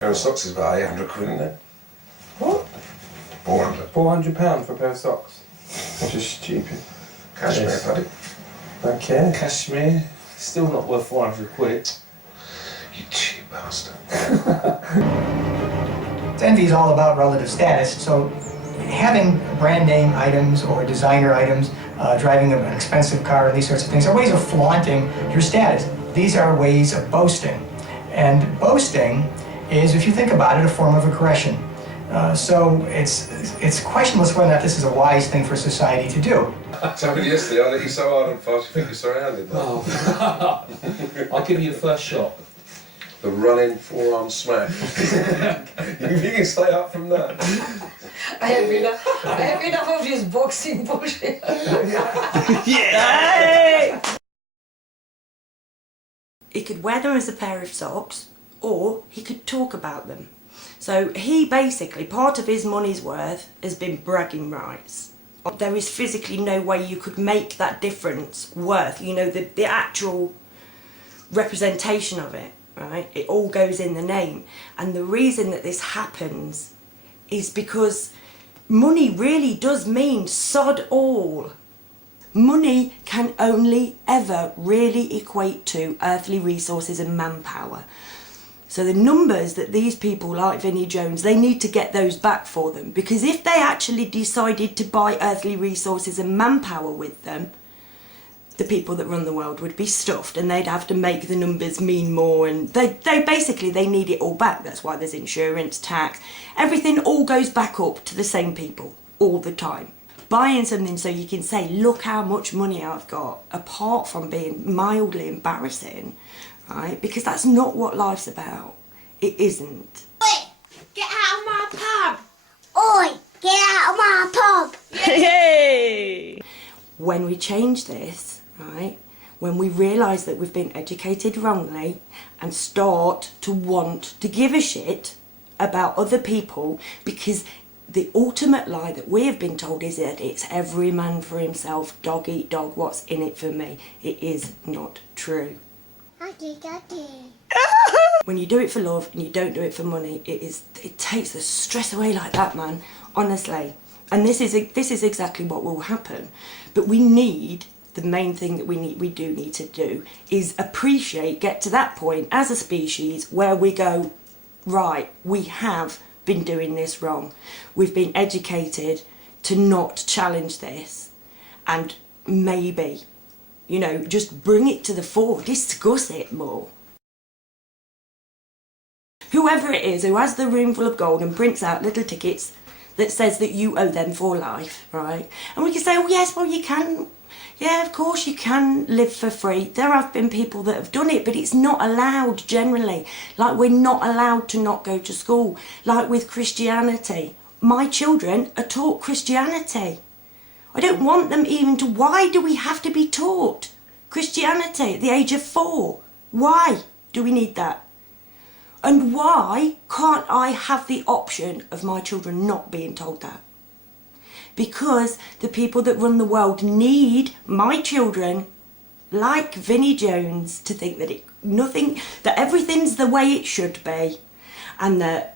pair of socks is about 800 quid, isn't it? What? 400. £400 for a pair of socks? Which is stupid. Cashmere, Yes. buddy. Don't care. Cashmere, still not worth 400 quid. You cheap bastard. Envy is all about relative status, so having brand name items or designer items, driving an expensive car, these sorts of things are ways of flaunting your status. These are ways of boasting. And boasting is, if you think about it, a form of aggression. So it's questionless whether or not this is a wise thing for society to do. Told you yesterday, I let you so hard and fast, you think you're surrounded. Oh. I'll give you the first shot. The running forearm smash. You can stay up from that. I have enough of this boxing bullshit. Yeah! He could wear them as a pair of socks, or he could talk about them. So he basically, part of his money's worth has been bragging rights. There is physically no way you could make that difference worth, you know, the actual representation of it, right? It all goes in the name. And the reason that this happens is because money really does mean sod all. Money can only ever really equate to earthly resources and manpower. So the numbers that these people like Vinnie Jones, they need to get those back for them, because if they actually decided to buy earthly resources and manpower with them, the people that run the world would be stuffed and they'd have to make the numbers mean more, and they basically need it all back. That's why there's insurance, tax, everything all goes back up to the same people all the time. Buying something so you can say, look how much money I've got, apart from being mildly embarrassing, right? Because that's not what life's about. It isn't. Oi, get out of my pub! Oi, get out of my pub! Yay! When we change this, right, when we realise that we've been educated wrongly and start to want to give a shit about other people, because the ultimate lie that we have been told is that it's every man for himself, dog eat dog, what's in it for me? It is not true. When you do it for love and you don't do it for money, it takes the stress away like that, man, honestly. And this is exactly what will happen. But we need, the main thing that we do need to do is appreciate, get to that point as a species where we go, right, we have been doing this wrong. We've been educated to not challenge this, and maybe, you know, just bring it to the fore, discuss it more. Whoever it is who has the room full of gold and prints out little tickets that says that you owe them for life, right? And we can say, oh yes, well you can, yeah, of course you can live for free. There have been people that have done it, but it's not allowed generally. Like, we're not allowed to not go to school. Like with Christianity. My children are taught Christianity. I don't want them even to, why do we have to be taught Christianity at the age of 4? Why do we need that? And why can't I have the option of my children not being told that? Because the people that run the world need my children, like Vinnie Jones, to think that that everything's the way it should be, and that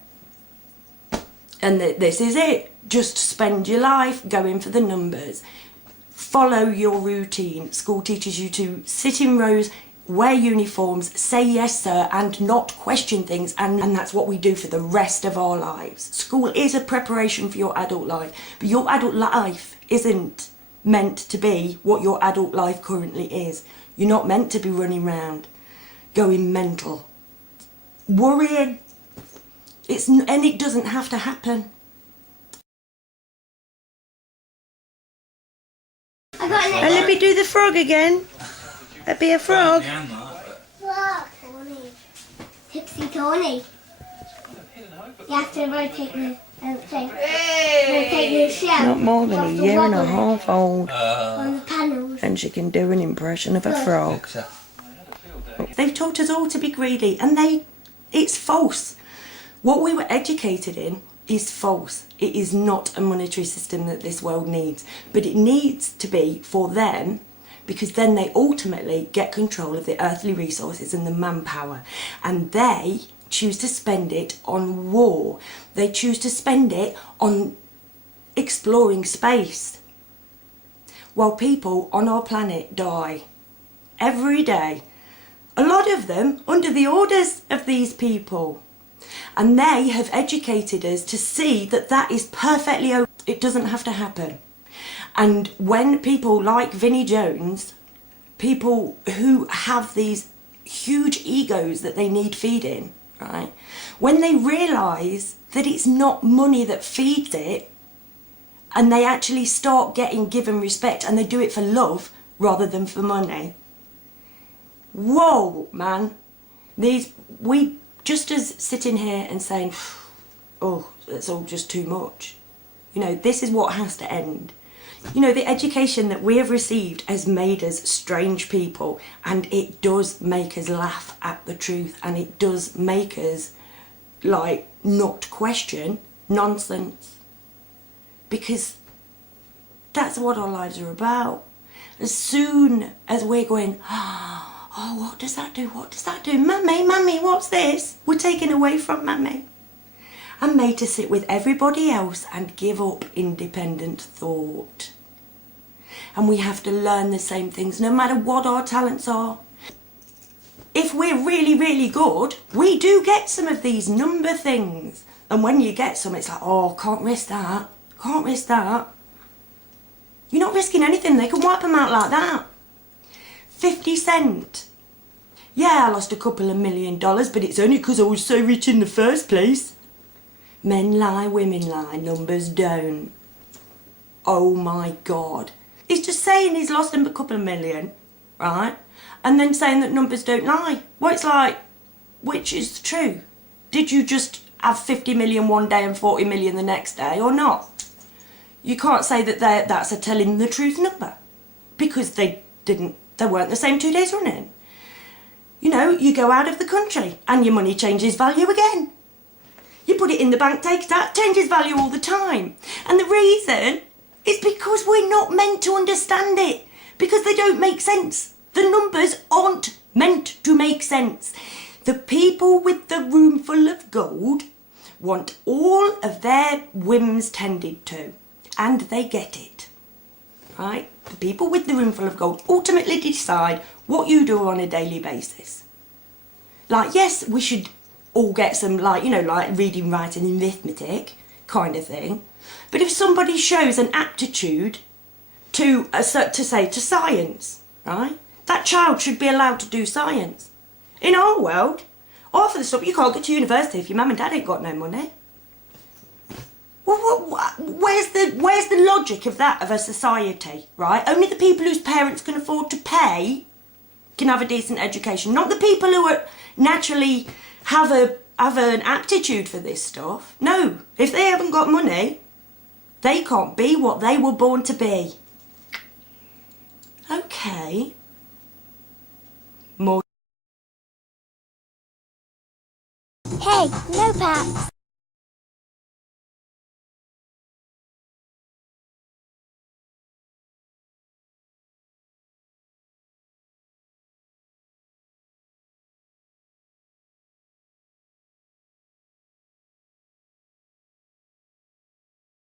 this is it. Just spend your life going for the numbers. Follow your routine. School teaches you to sit in rows, wear uniforms, say yes sir, and not question things, and that's what we do for the rest of our lives. School is a preparation for your adult life, but your adult life isn't meant to be what your adult life currently is. You're not meant to be running around going mental, worrying. And it doesn't have to happen. I got an And let me do the frog again. That'd be a frog. frog. Tony. Tipsy Tony. You have to rotate the thing. Rotate the shell. Not more than a year and a half old. On the panels. And she can do an impression of a frog. They've taught us all to be greedy, and it's false. What we were educated in is false. It is not a monetary system that this world needs, but it needs to be for them, because then they ultimately get control of the earthly resources and the manpower, and they choose to spend it on war. They choose to spend it on exploring space. While people on our planet die every day. A lot of them under the orders of these people. And they have educated us to see that that is perfectly okay. It doesn't have to happen. And when people like Vinnie Jones, people who have these huge egos that they need feeding, right? When they realise that it's not money that feeds it, and they actually start getting given respect and they do it for love rather than for money. Whoa, man. We just as sitting here and saying, oh, that's all just too much. You know, this is what has to end. You know, the education that we have received has made us strange people, and it does make us laugh at the truth, and it does make us, like, not question nonsense. Because that's what our lives are about. As soon as we're going, oh, what does that do? What does that do? Mummy, mummy, what's this? We're taken away from mummy and made to sit with everybody else and give up independent thought. And we have to learn the same things no matter what our talents are. If we're really, really good, we do get some of these number things. And when you get some, it's like, oh, can't risk that. Can't risk that. You're not risking anything. They can wipe them out like that. 50 cent. Yeah, I lost a couple of $1 million, but it's only because I was so rich in the first place. Men lie, women lie, numbers don't. Oh my God. He's just saying he's lost a couple of million, right? And then saying that numbers don't lie. Well, it's like, which is true? Did you just have 50 million one day and 40 million the next day, or not? You can't say that that's a telling the truth number, because they weren't the same 2 days running. You know, you go out of the country and your money changes value again. You put it in the bank, take it out, changes value all the time. And the reason is because we're not meant to understand it, because they don't make sense. The numbers aren't meant to make sense. The people with the room full of gold want all of their whims tended to, and they get it, right? The people with the room full of gold ultimately decide what you do on a daily basis. Like, yes, we should all get some, like, you know, like reading, writing and arithmetic kind of thing. But if somebody shows an aptitude to science, right? That child should be allowed to do science. In our world, half of the stuff, you can't get to university if your mum and dad ain't got no money. Well, where's the logic of that, of a society, right? Only the people whose parents can afford to pay can have a decent education, not the people who are naturally have an aptitude for this stuff. No, if they haven't got money, they can't be what they were born to be. Okay. More. Hey, no paps.